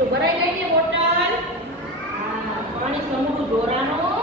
તો ભરાઈ ગઈ ને બોટલ. હા પાણી સમૂહ દોરાનો.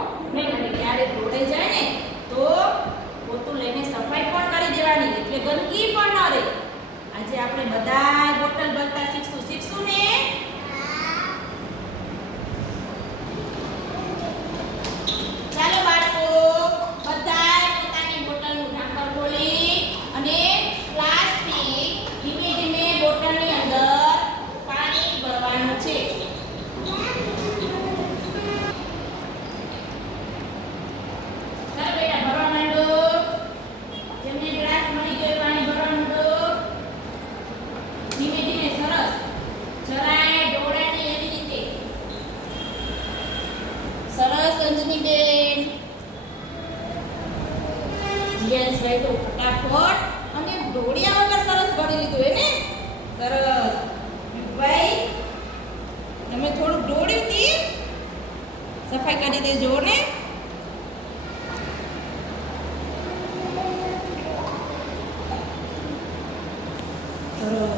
રજની બેન. યસ ભાઈ તો ફટાફટ. અને ઢોળિયા વગર સરસ ભણી લીધું એને સરસ. ભાઈ તમે થોડું ઢોળ્યું હતી સફાઈ કરી દેજો ને? સરસ.